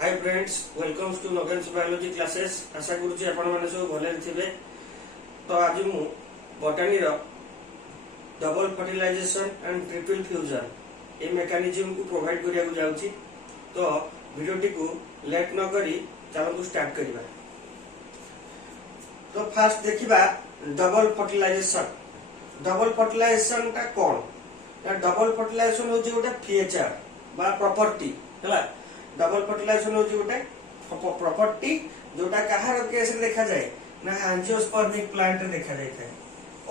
Hi friends, welcomes to Nagen's biology classes. आशा करूँ आपण मैंने सब भले थे। तो आज मु बॉटनी रो double fertilisation and triple fusion ये मेकानिज्म को प्रोवाइड करिया जाउची। तो वीडियोटी को लेट न करी चलो स्टार्ट करिबा। तो फास्ट देखिबा डबल फर्टिलाइजेशन। डबल फर्टिलाइजेशन ता कोन? डबल फर्टिलाइजेशन होची गोटे फीचर बा प्रॉपर्टी हैला। डबल फर्टिलाइजेशन होची गोटे प्रॉपर्टी जोटा कहार केस रे देखा जाए ना एंजियोस्पर्मिक प्लांट रे देखा जाय थाए।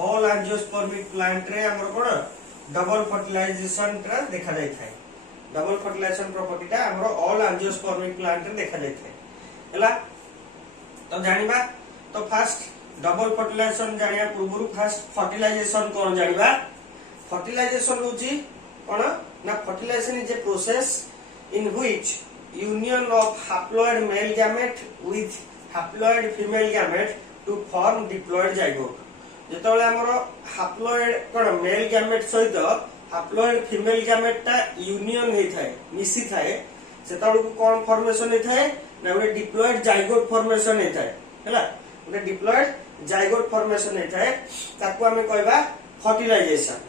ऑल एंजियोस्पर्मिक प्लांट रे हमर कोन डबल फर्टिलाइजेशन रा देखा जाय थाए। डबल फर्टिलाइजेशन प्रॉपर्टी ता हमर ऑल एंजियोस्पर्मिक प्लांट रे देखा जाय थाए हैला। तो जानिबा तो फास्ट डबल फर्टिलाइजेशन जानिया पूर्व फास्ट फर्टिलाइजेशन कोन जानिबा। फर्टिलाइजेशन होची कोन ना fertilization is a process in which union of haploid male gamete with haploid female gamete to form diploid zygote। जेतबेले हमर haploid कोन male gamete सहित haploid female gamete ता यूनियन हेइ थाए मिसी थाए सेतबेले कोन फॉर्मेशन हेइ थाए ना ଗୋଟେ diploid zygote फॉर्मेशन हेइ थाए हैला। ଗୋଟେ diploid zygote फॉर्मेशन हेइ थाए ताको हमें कहबा फर्टिलाइजेशन।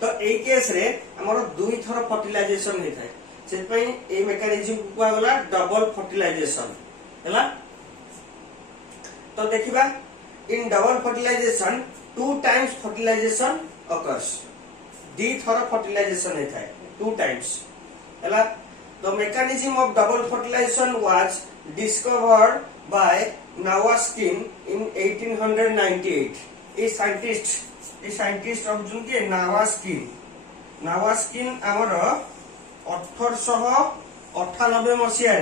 तो एई केस रे हमर दुई थर फर्टिलाइजेशन हेइ थाए ए मेकानिज्म को कहा गला डबल फर्टिलाइजेशन हैला। तो देखिबा in double fertilisation two times fertilisation occurs. The their fertilisation है थाए टू टाइम्स हैला। The mechanism of double fertilisation was discovered by Nawaschin in 1898। A scientist of के नावास्किन हमर 1898 मसीहा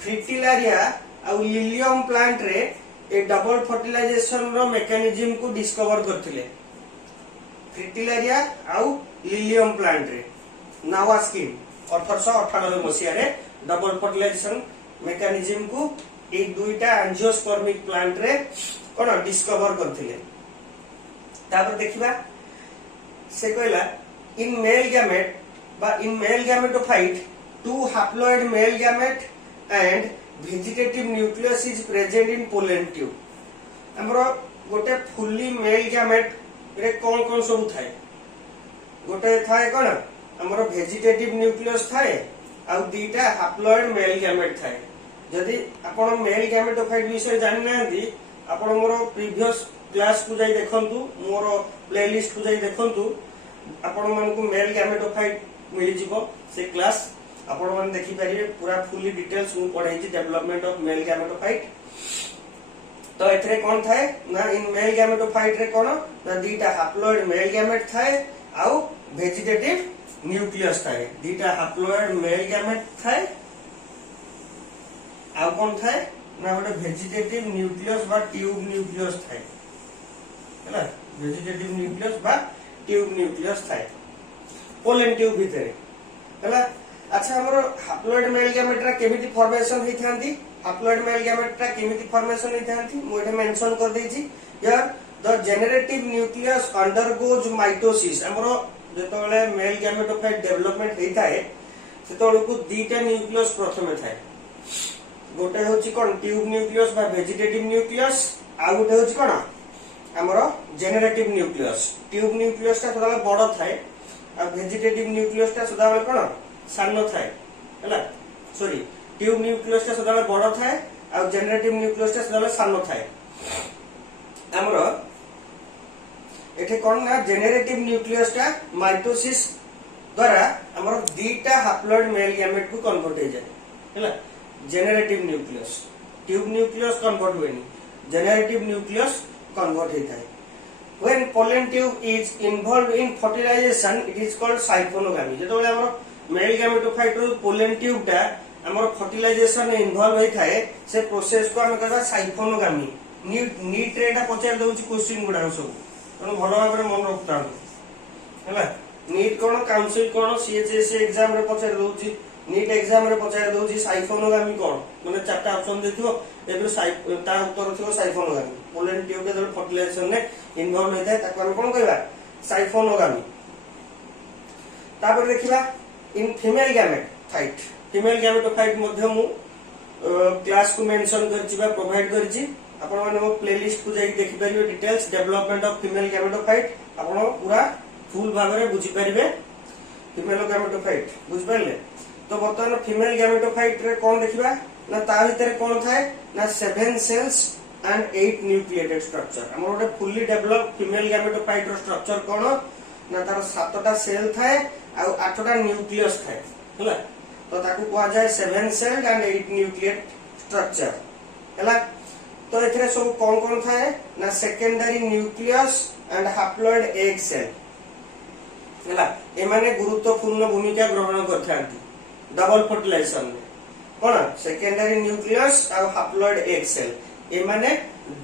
फ्रिटिलारिया आ लिलियम प्लांट रे ए डबल फर्टिलाइजेशन रो मेकानिज्म को डिस्कवर करथिले। फ्रिटिलारिया आ लिलियम प्लांट रे नावास्किन 1898 मसीहा रे डबल फर्टिलाइजेशन मेकानिज्म को ए दुईटा एंजियोस्पर्मिक प्लांट रे कोन डिस्कवर करथिले। तापर देखिबा से कहला in male gamete but in male gametophyte two haploid male gamete and vegetative nucleus is present in pollen tube। हमरो गोटे फुल्ली मेल गैमेट रे कोन कोन सब थाए गोटे थाए कोन हमरो वेजिटेटिव न्यूक्लियस थाए आ दीटा हैप्लॉइड मेल गैमेट थाए। जदी आपण मेल गैमेटोफाइट विषय जानि नांदी आपण मोर प्रीवियस क्लास को जाई देखंतु मोर प्लेलिस्ट को जाई देखंतु आपण मन को मेल गैमेटोफाइट मिल जिवो से क्लास आपण मन देखि परिबे पूरा फुली डिटेल्स मु पढाई छी डेवलपमेंट ऑफ मेल गैमेटोफाइट। तो एथरे कोन थाए ना इन मेल गैमेटोफाइट रे कोन ना दीटा हैप्लॉइड मेल गैमेट थाए आ वेजिटेटिव न्यूक्लियस थाए। दीटा हैप्लॉइड मेल गैमेट थाए आ कोन थाए ना गोटे वेजिटेटिव न्यूक्लियस बा ट्यूब न्यूक्लियस थाए हैला। वेजिटेटिव न्यूक्लियस बा ट्यूब न्यूक्लियस थाए पोलन ट्यूब भितरे हैला। अच्छा हमरो हैप्लॉइड मेल गैमेट रा केमिति फॉर्मेशन हेइ थांती हैप्लॉइड मेल गैमेट रा केमिति फॉर्मेशन हेइ थांती मु एटा मेंशन कर देछि। Here the generative nucleus undergoes mitosis. हमरो जेतोले मेल गैमेटोफाइट डेवलपमेंट हेइ थाए सेतोले को दीटा न्यूक्लियस प्रथमे थाए। गोटे होछि कोन ट्यूब न्यूक्लियस बा वेजिटेटिव न्यूक्लियस आ गोटे होछि कोन हमरो जेनरेटिव न्यूक्लियस। ट्यूब न्यूक्लियस ता सदा बड़ थाए आ वेजिटेटिव न्यूक्लियस ता सदा कोन सानो थाए हैला। सॉरी ट्यूब न्यूक्लियस ता सदा बड़ थाए आ जेनरेटिव न्यूक्लियस ता सदा सानो थाए। हमरो एठे कोन ना जेनरेटिव न्यूक्लियस ता माइटोसिस द्वारा हमरो दीटा हैप्लॉइड मेल गैमेट को कन्वर्ट हो जाय हैला। Generative nucleus tube nucleus convert होएनी जेनरेटिव न्यूक्लियस convert होता है। When pollen tube is involved in fertilization, it is called siphonogamy। जेतबेले हमर मेल गैमेटोफाइट रो pollen tube ता हमर फर्टिलाइजेशन में इन्वॉल्व होई थाए से प्रोसेस को हम कहबा साइफोनोगामी। नीट रे एटा पचार दउची क्वेश्चन गुडा सब तनो भलो भाबरे मन रखता हैला। नीट कोन काउंसिल कोन सीएचएस एग्जाम रे पचार दउची नीट एग्जाम रे पचार दउची साइफोनोगामी कोन माने चारटा ऑप्शन देथिबो एबे ता उत्तर थिबो साइफोनोगामी। पोलन ट्यूब के फर्टिलाइजेशन ने इन्वॉल्व होता है ताको हम कोन कहबा साइफोनोगामी। तापर देखिबा in female gamete gametophyte female gametophyte मध्य मु क्लास को मेंशन करछि बा प्रोवाइड करछि आपण माने मो प्लेलिस्ट को जाई देखि परिबे details development of female gametophyte आपण पूरा फुल भाबरे बुझी परिबे फीमेल गैमेटोफाइट बुझ पारले। तो बर्तमान फीमेल गैमेटोफाइट रे कोन देखिबा ना ता भीतर कोन थाए ना 7 सेल्स एंड 8 न्यूक्लिएटेड स्ट्रक्चर हमर ओटे फुल्ली डेवलप फीमेल गैमेटोफाइट रो स्ट्रक्चर कोन ना तार 7टा सेल थाए आ 8टा न्यूक्लियस थाए हला। तो ताकू कहा जाए 7 सेल एंड 8 न्यूक्लिएट स्ट्रक्चर हला। तो एथरे सब कोन कोन थाए ना secondary nucleus and haploid egg cell हला। ए माने गुरुत्वपूर्ण भूमिका ग्रहण करथांती डबल फर्टिलाइजेशन में कोन सेकेंडरी न्यूक्लियस और हैप्लॉइड एग सेल ए माने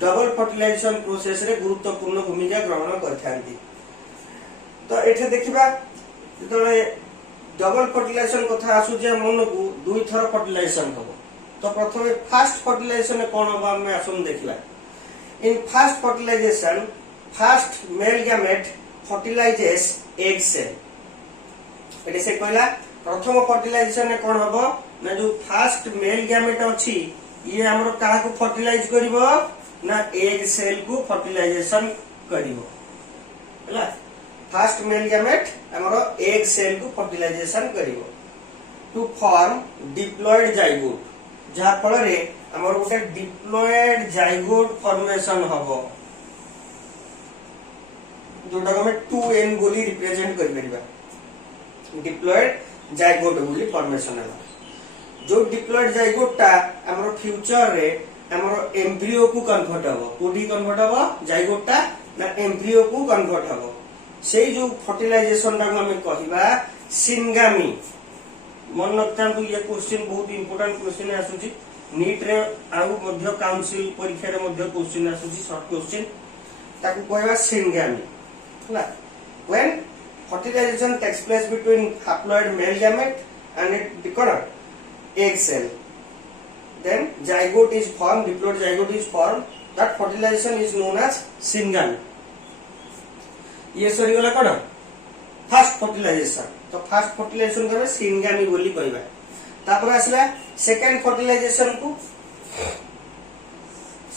डबल फर्टिलाइजेशन प्रोसेस रे गुरुत्वपूर्ण भूमिका ग्रहण करथांती। तो एठे देखिबा जतले डबल फर्टिलाइजेशन कथा आसु जे मन को दुई थर फर्टिलाइजेशन हो। तो प्रथमे फर्स्ट फर्टिलाइजेशन कोन होबा में आसुन देखिबा। In first fertilisation first male gamete fertilises egg cell एटे से कहला प्रथम फर्टिलाइजेशन में कोन होबो ना जो फर्स्ट मेल गैमेट अछि ये हमरो काहा को फर्टिलाइज करिवो ना एग सेल को फर्टिलाइजेशन करिवो हला। फर्स्ट मेल गैमेट हमरो एग सेल को फर्टिलाइजेशन करिवो टू फॉर्म डिप्लॉयड जाइगोट जहा फल रे हमरो गोटे डिप्लॉयड जाइगोट फॉर्मेशन होबो जोटा हम 2n बोली रिप्रेजेंट कर परिबा। डिप्लॉयड जाइगोट बोली फॉर्मेशन है जो डिप्लॉयड जाइगोट ता हमरो फ्यूचर रे हमरो एम्ब्रियो को कन्वर्ट हबो कोडी कन्वर्ट हबो जाइगोट ता ना एम्ब्रियो को कन्वर्ट हबो से जो फर्टिलाइजेशन ता हम कहिबा सिनगामी। मन रखतांतु ये क्वेश्चन बहुत इंपोर्टेंट क्वेश्चन आसुची नीट रे आउ मध्य काउंसिल परीक्षा रे मध्य क्वेश्चन आसुची शॉर्ट क्वेश्चन ताकू कहबा सिनगामी हला। When fertilization takes place between haploid male gamete and it egg cell then zygote is formed diploid zygote is formed that fertilization is known as syngamy। ये सरी गला कोन फर्स्ट फर्टिलाइजेशन। तो first fertilization करे syngamy बोली कहबा। तापर आसला सेकंड फर्टिलाइजेशन को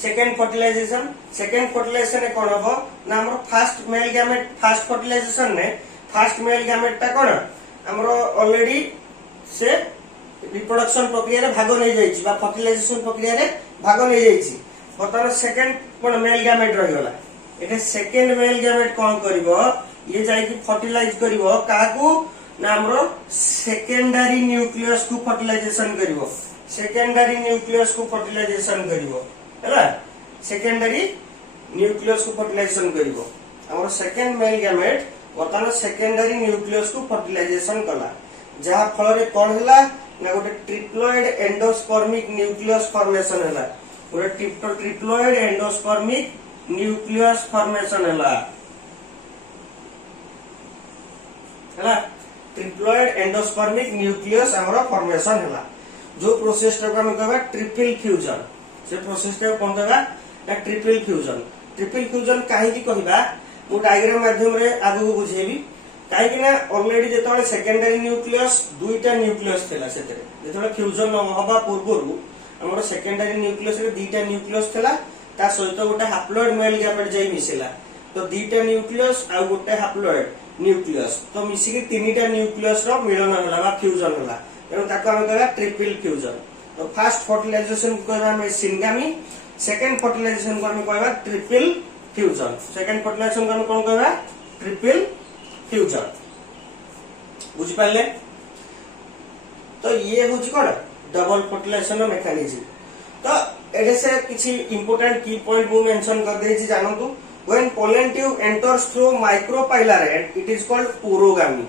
सेकंड फर्टिलाइजेशन कोन हबो ना हमर first male gamete first fertilization ने फर्स्ट मेल गैमेट ता कोन हमर ऑलरेडी से रिप्रोडक्शन प्रक्रिया रे भाग नै जाईची बा फर्टिलाइजेशन प्रक्रिया रे भाग नै जाईची। बर्तमान सेकंड कोन मेल गैमेट रहि गला एटे सेकंड मेल गैमेट कोन करिवो ये जाई कि फर्टिलाइज करिवो काकू ना हमर सेकेंडरी न्यूक्लियस को फर्टिलाइजेशन करिवो सेकेंडरी न्यूक्लियस को फर्टिलाइजेशन करिवो हला। सेकेंडरी न्यूक्लियस को फर्टिलाइजेशन करिवो हमर सेकंड मेल गैमेट बर्तमान सेकेंडरी न्यूक्लियस को फर्टिलाइजेशन कला जहा फल रे कोन हला ना गोटे ट्रिप्लॉइड एंडोस्पर्मिक न्यूक्लियस फॉर्मेशन हला गोटे ट्रिप्लॉइड एंडोस्पर्मिक न्यूक्लियस फॉर्मेशन हला ट्रिप्लॉइड एंडोस्पर्मिक न्यूक्लियस हमरो फॉर्मेशन हला। जो प्रोसेस को हम कहबा ट्रिपल फ्यूजन से प्रोसेस के कोन कहबा ना ट्रिपल फ्यूजन काहे की कहबा मु डायग्राम माध्यम रे आगु बुझेबी काहे कि ना ऑलरेडी जेतले सेकेंडरी न्यूक्लियस दुईटा न्यूक्लियस थेला सेतरे जेतले फ्यूजन होबा पूर्वरु हमर सेकेंडरी न्यूक्लियस रे दुईटा न्यूक्लियस थेला ता सहित गोटे हैप्लॉइड मेल गैमेट जाई मिसेला। तो दुईटा न्यूक्लियस आ गोटे हैप्लॉइड न्यूक्लियस तो मिसी के तीनटा न्यूक्लियस रो मिलन होला बा फ्यूजन होला एनु ताको हम कहबा ट्रिपल फ्यूजन। तो फर्स्ट फर्टिलाइजेशन को कहबा हम सिंगामी सेकंड फर्टिलाइजेशन को हम कहबा ट्रिपल फ्यूजन। सेकंड फर्टिलाइजेशन को हम कोन कहबा ट्रिपल फ्यूजन बुझि पाले। तो ये होची कोन डबल फर्टिलाइजेशन रो मेकानिज्म। तो एडे से किछि इंपोर्टेंट की पॉइंट मु मेंशन कर देछि जानंतु when pollen tube enters through micropylar end it is called porogamy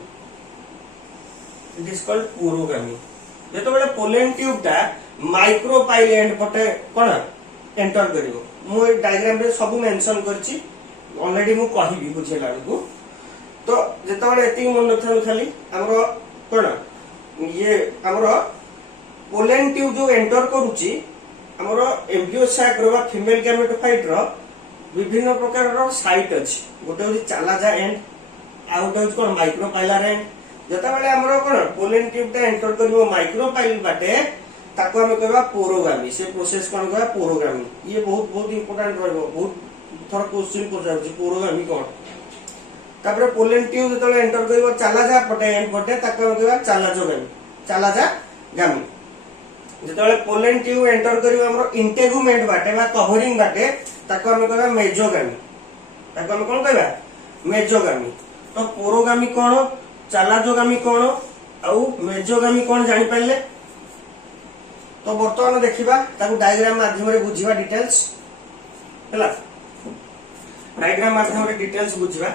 जेतो बेले पोलेन ट्यूब टा माइक्रोपाइल एंड पटे कोन एंटर करिवो मु डायग्राम रे सब मेंशन करछि ऑलरेडी मु कहिबी बुझेला को। तो जेतो बेले एति मन नथन खाली हमरो कोन ये हमरो पोलेन ट्यूब जो एंटर करूची हमरो एम्ब्रियो सैक रो बा फीमेल गैमेटोफाइट रो विभिन्न प्रकार रो साइट अछि गोटे होची चालाजा एंड आ गोटे होची कोन माइक्रोपाइलर एंड जतबेले हमरो कोन पोलेन ट्यूब टा एंटर करिवो माइक्रोपाइल बाटे ताको हम कहबा पोरोगामी से प्रोसेस कोन कहबा पोरोगामी ये बहुत बहुत इंपोर्टेंट रहबो बहुत थर क्वेश्चन पचार पोरोगामी कोन तापर पोलेन ट्यूब जतबेले एंटर करिवो चालाजा पटे एंड पटे ताको हम कहबा चालाजोगामी चालाजागामी जतबेले पोलेन ट्यूब एंटर करिवो हमरो इंटेगुमेंट बाटे बा कवरिंग बाटे ताको हम कहबा मेजोगामी ताको हम कोन कहबा मेजोगामी तो पोरोगामी कोन चालाजोगामी कोन आउ मेजोगामी कोन जानि पाइले तो वर्तमान देखिबा ताकू डायग्राम माध्यम रे बुझिबा डिटेल्स हला डायग्राम माध्यम रे डिटेल्स बुझिबा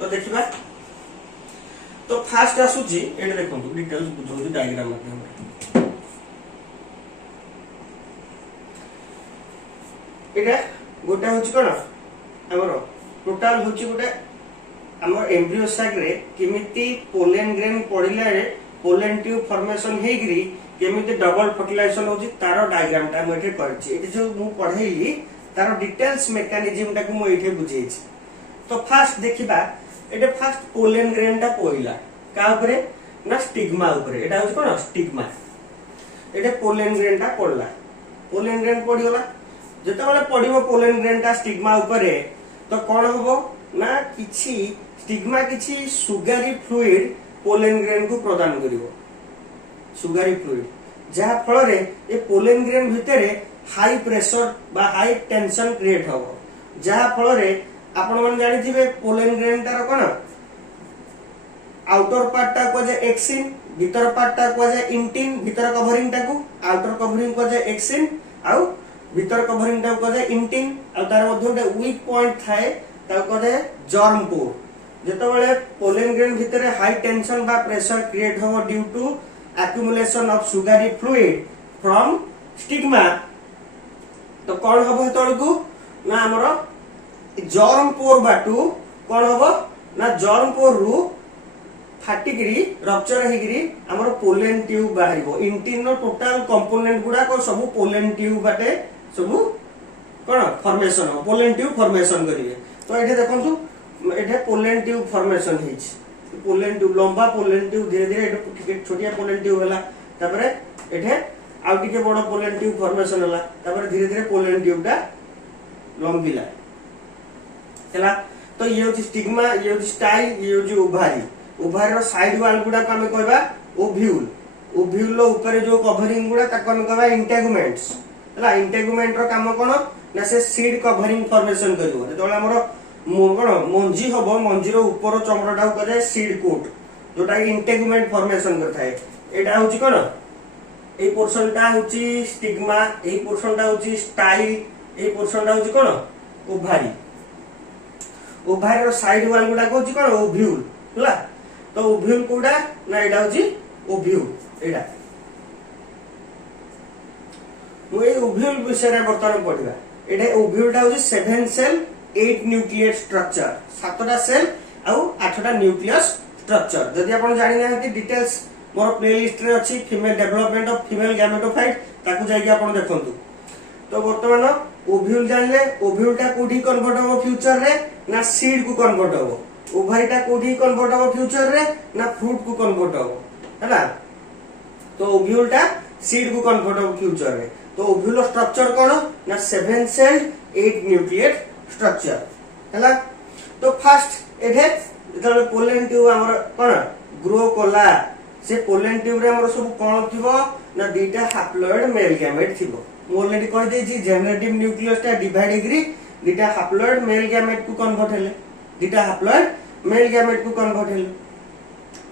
तो देखिबा तो फास्ट आसुची एडे देखंतु डिटेल्स बुझौती डायग्राम माध्यम रे एटा गोटा होची कोन हमरो टोटल होची गोटे हमर एम्ब्रियो साइड रे केमिति पोलेन ग्रेन पडिला रे पोलेन ट्यूब फॉर्मेशन हेगिरी केमिति डबल फर्टिलाइजेशन होची तारो डायग्राम टा मटे करछि एटी जो मु पढैली तारो डिटेल्स मेकानिज्म टा को मु एठे बुझेछि तो फास्ट देखिबा एटे फास्ट पोलेन ग्रेन टा पइला का ऊपरे ना स्टिग्मा ऊपरे एटा होची कोन स्टिग्मा एटे पोलेन ग्रेन टा पडला पोलेन ग्रेन पडिगला जेतेबेले पडिबो पोलेन ग्रेन टा स्टिग्मा ऊपरे तो कोन होबो ना किछि स्टिग्मा किछि सुगारी फ्लूइड पोलेन ग्रेन को प्रदान करिवो सुगारी फ्लूइड जहा फल रे ए पोलेन ग्रेन भितरे हाई प्रेशर बा हाई टेंशन क्रिएट होबो जहा फल रे आपण मन जानि थिबे पोलेन ग्रेन तार कोन आउटर पार्ट टा को जे एक्सिन भीतर पार्ट टा को जे इंटिन भीतर कवरिंग टा को आउटर कवरिंग को जे एक्सिन आउ भीतर कवरिंग टा को जे इंटिन आ तार मध्ये वीक पॉइंट थाए ता को जे जर्म पोर जेतबेले पोलेन ग्रेन भितरे हाई टेंशन बा प्रेशर क्रिएट होबो due to accumulation of sugary fluid from stigma तो कौन हबो हेतळकू ना हमरो जर्म पोर बाटू कौन हबो ना जर्म पोर रु फाटिगिरी रप्चर हेगिरी हमरो पोलेन ट्यूब बाहरिबो इंटिनो टोटल कंपोनेंट गुडा को सब पोलेन ट्यूब बाटे सब कोन फॉर्मेशन हो पोलेन ट्यूब फॉर्मेशन करिवे तो एठे देखंतु एठे पोलेन ट्यूब फॉर्मेशन हेछि पोलेन ट्यूब लंबा पोलेन ट्यूब धीरे धीरे एठे छोटिया पोलेन ट्यूब हला तापरे एठे आउ टिके बड़ पोलेन ट्यूब फॉर्मेशन हला तापरे धीरे धीरे पोलेन ट्यूब टा लंबिला हला तो ये होची स्टिग्मा ये होची स्टाइल ये होची ओभारी ओभारी रो साइड वाल गुडा को हमें कहबा ओव्यूल ओव्यूल लो ऊपर जो कवरिंग गुडा ताको हमें कहबा इंटेगुमेंट्स हला इंटेगुमेंट रो काम कोन ना से सीड कवरिंग फॉर्मेशन करिवो जेतोला हमरो कोन मंजी हबो मंजीरो ऊपर चमड़ाटा को जाय सीड कोट जोटा इंटेगुमेंट फॉर्मेशन करथाय एटा होची कोन ए पोर्शन टा होची स्टिग्मा ए पोर्शन टा होची स्टाइल ए पोर्शन टा होची कोन ओभारी ओभारी रो साइड वाल गुडा होची कोन ओव्यूल हला तो ओव्यूल कोडा ना एटा होची ओव्यूल एटा ओए ओव्यूल विषय रे बर्तन पढिबा एटा ओव्यूल टा होची 7 सेल 8 न्यूक्लियस स्ट्रक्चर 7टा सेल आउ 8टा न्यूक्लियस स्ट्रक्चर जदि आपण जानि नाहंती डिटेल्स मोर प्लेलिस्ट रे अछि female development of female gametophyte ताकू जाई आपण देखंतु तो वर्तमान ओव्यूल जानले ओव्यूल टा कोठी कन्वर्ट हो फ्यूचर रे ना सीड को कन्वर्ट हो ओवरी टा कोठी कन्वर्ट हो फ्यूचर रे ना फ्रूट को कन्वर्ट हो हैला तो ओव्यूल टा सीड को कन्वर्ट हो फ्यूचर रे तो ओव्यूल स्ट्रक्चर कोन ना 7 सेल 8 न्यूक्लियस स्ट्रक्चर हैला तो फर्स्ट एठे जतले पोलेन ट्यूब हमर कोन ग्रो कोला से पोलेन ट्यूब रे हमर सब कोन थिबो ना दुटा हैप्लॉइड मेल गैमेट थिबो मु ऑलरेडी कहि देछि जेनरेटिव न्यूक्लियस टा डिवाइड हेग्री दुटा हैप्लॉइड मेल गैमेट को कन्वर्ट हेले दुटा हैप्लॉइड मेल गैमेट को कन्वर्ट हेले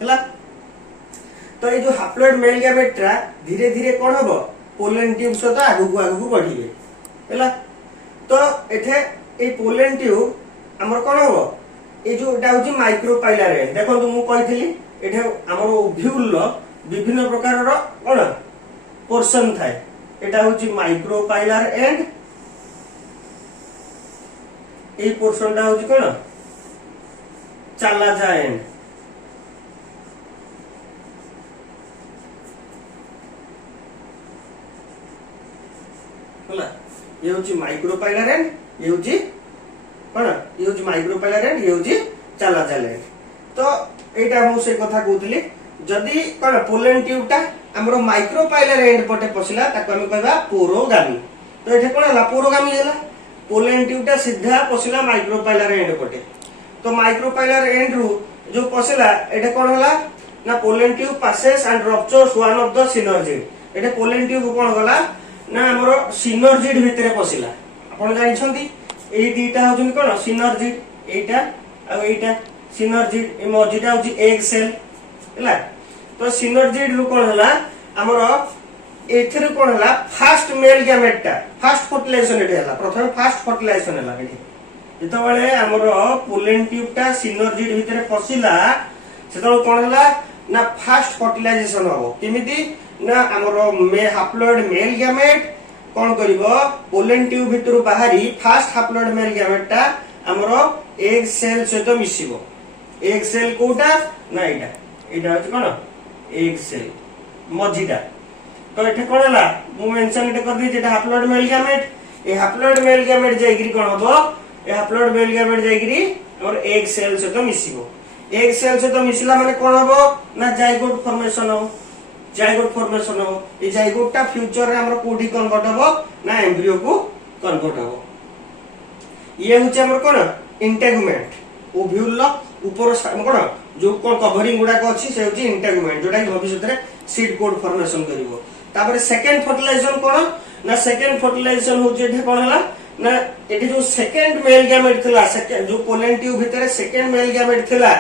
हैला तो ए जो हैप्लॉइड मेल गैमेट रा धीरे धीरे कोन हबो पोलेन ट्यूब सदा आगु आगु बढ़िबे हैला तो एठे ए पोलेन ट्यूब हमर कोन हो ए जो एटा होची माइक्रोपाइलर एंड देखो मु कहिथिली एठे हमर ओव्यूल लो विभिन्न प्रकार रो कोन पोर्शन थाए एटा होची माइक्रोपाइलर एंड ए पोर्शन टा होची कोन चालाजा एंड होला ये होची माइक्रोपाइलर एंड ये होची कोन ये होची माइक्रोपाइलर एंड ये होची चालाजा एंड तो एटा मु से कथा कहूतली जदि कोन पोलेन ट्यूबटा हमरो माइक्रोपाइलर एंड पटे पसिला ताको हम कहबा पोरोगामी। तो एठे कोन हला पोरोगामी हला पोलेन ट्यूबटा सीधा पसिला माइक्रोपाइलर एंड पटे। तो माइक्रोपाइलर एंड रु जो पसिला एठे कोन हला ना pollen tube passes and ruptures one of the synergid. एठे पोलेन ट्यूब कोन गला ना हमरो सिनर्जिड भितरे पसिला। आपण जानि छथि एई दीटा होजन कोन सिनर्जिड एटा आ एटा सिनर्जिड ए मजिटा होची एग सेल हला। तो सिनर्जिड रु कोन हला हमरो एथरे कोन हला फर्स्ट मेल गैमेटटा फर्स्ट फर्टिलाइजेशन एटे हला प्रथम फर्स्ट फर्टिलाइजेशन हला एटे जेतो बेले हमरो पोलेन ट्यूबटा सिनर्जिड भितरे पसिला सेतो कोन हला ना फर्स्ट फर्टिलाइजेशन हो किमिति ना हमरो हाप्लॉइड मेल गैमेट कोन करिवो पोलेन ट्यूब भितरु बाहरी फर्स्ट हाप्लॉइड मेल गैमेटटा हमरो एग सेल सहित मिसिबो। एग सेल कोटा ना एटा एटा होच कोन एग सेल मजिटा। तो एठे कोन हला मु मेंशन एटा कर दी जेटा हाप्लॉइड मेल गैमेट ए हाप्लॉइड मेल गैमेट जाईगिरी कोन हबो ए हाप्लॉइड मेल गैमेट जाईगिरी और एग सेल सहित मिसिबो। एग सेल सहित मिसिला माने कोन हबो ना जाइगोट फॉर्मेशन हो। जाइगोट फॉर्मेशन हो ए जाइगोटटा फ्यूचर रे हमरो कोडी कन्वर्ट हबो ना एम्ब्रियो को कन्वर्ट हबो। ये होचे हमर कोन इंटेगुमेंट ओव्यूल ऊपर कोन जो कोन कवरिंग गुडा को अछि से होची इंटेगुमेंट जोटा कि भविष्य रे सीड कोड फॉर्मेशन करिवो। तापर सेकंड फर्टिलाइजेशन कोन ना सेकंड फर्टिलाइजेशन होचे एठे कोन हला ना एठी जो सेकंड मेल गैमेट थिला सेकंड जो पोलेन ट्यूब भितरे सेकंड मेल गैमेट थिला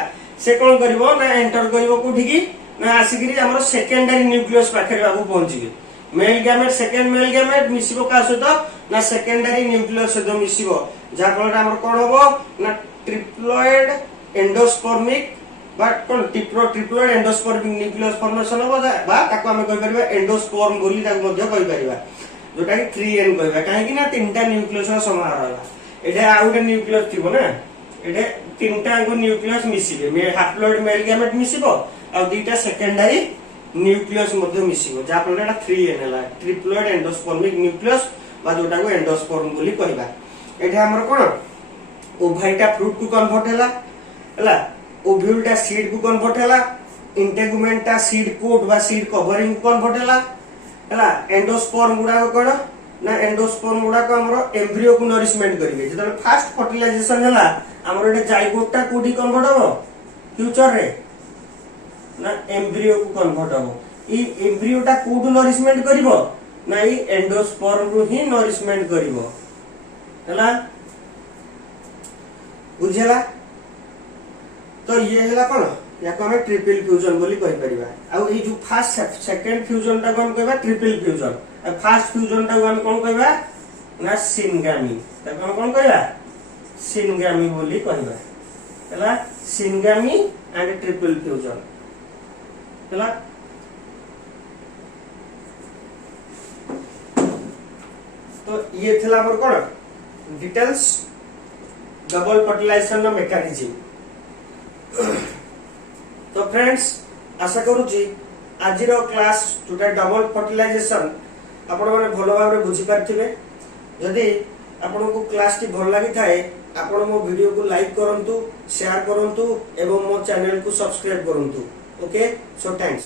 से कोन करिवो ना एंटर करिवो कोठी की ना आसिगिरी हमर सेकेंडरी न्यूक्लियस पाखरे बाबू पहुंचीबे। Male gamete second male gamete मिसिबो का सहित ना सेकेंडरी न्यूक्लियस सहित मिसिबो जा फल हमर कोन होबो ना ट्रिप्लॉइड एंडोस्पर्मिक बा कोन ट्रिप्लॉइड एंडोस्पर्मिक न्यूक्लियस फॉर्मेशन होबो बा ताको हम कहि परिबा एंडोस्पर्म बोली ताको मध्य कहि परिबा जोटा कि 3n कहबा काहे कि ना तीनटा न्यूक्लियस समाहार होला। एठे आ गुटे न्यूक्लियस थिबो ना एठे तीनटा को न्यूक्लियस मिसिबे मे हाप्लॉइड मेल गैमेट मिसिबो आ दीटा सेकेंडरी न्यूक्लियस मध्य मिसिबो जा फल एटा 3n हला ट्रिप्लॉइड एंडोस्पर्मिक न्यूक्लियस बा जोटा को एंडोस्पर्म बोली कहबा। एठे हमर कोन ओभाइटा फ्रूट को कन्वर्ट हला ओव्यूलटा सीड को कन्वर्ट हला इंटेगुमेंटटा सीड कोट बा सीड कवरिंग को कन्वर्ट हला एंडोस्पर्म गुडा को कोन ना एंडोस्पर्म गुडा को हमरो एम्ब्रियो को नरिशमेंट करिवे जेतले फर्स्ट फर्टिलाइजेशन हला हमरो एटा जाइगोटटा कोडी कन्वर्ट हो फ्यूचर रे ना एम्ब्रियो को कन्वर्ट हो। ई एम्ब्रियोटा कोडु नरिशमेंट करिवो ना ई एंडोस्पर्म रु ही नरिशमेंट करिवो हला बुझेला। तो ये हला कोन याको हम ट्रिपल फ्यूजन बोली कहि परिबा। आ ई जो फर्स्ट सेकंड फ्यूजन ता हम कहबा ट्रिपल फ्यूजन आ फर्स्ट फ्यूजन ता हम कोन कहबा ना सिनगामी ताको हम कोन कहबा सिनगामी बोली कहबा हला सिनगामी एंड ट्रिपल फ्यूजन हला। तो ये थिला हमर कोन डिटेल्स डबल फर्टिलाइजेशन नो मेकानिज्म। तो फ्रेंड्स आशा करूची आजिर क्लास जोटा डबल फर्टिलाइजेशन आपण माने भलो भाबरे बुझी पारथिबे। जदि आपण को क्लास टी भल लागि थाए आपण मो वीडियो को लाइक करंतु शेयर करंतु एवं मो चैनल को सब्सक्राइब करंतु। Okay so thanks.